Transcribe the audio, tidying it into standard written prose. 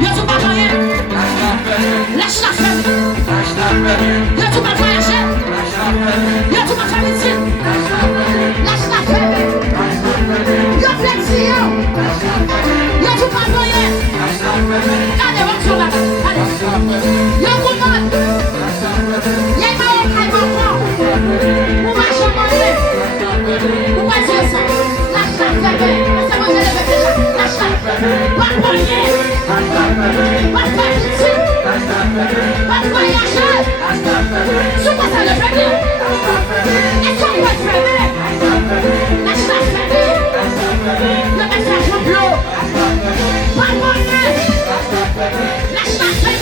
Yo tout pas rien. Lâche la femme. Yo tout pas voyager. Yo tout pas faire médecine. Lâche la femme. Yo flexi yo. Yo tout pas rien. Allez, on sur la. Allez. Yo woman. Y'a pas un très bon point. On va chamailler. On va dire ça. Lâche la femme. C'est moi je l'ai déjà. Lâche la femme. Pas rien. Pas de médecine. Pas de voyager. C'est quoi ça le fait bien? Est-ce qu'on peut faire bien? Lâche la femme. Le message en bleu. Pas rien. Lâche la femme.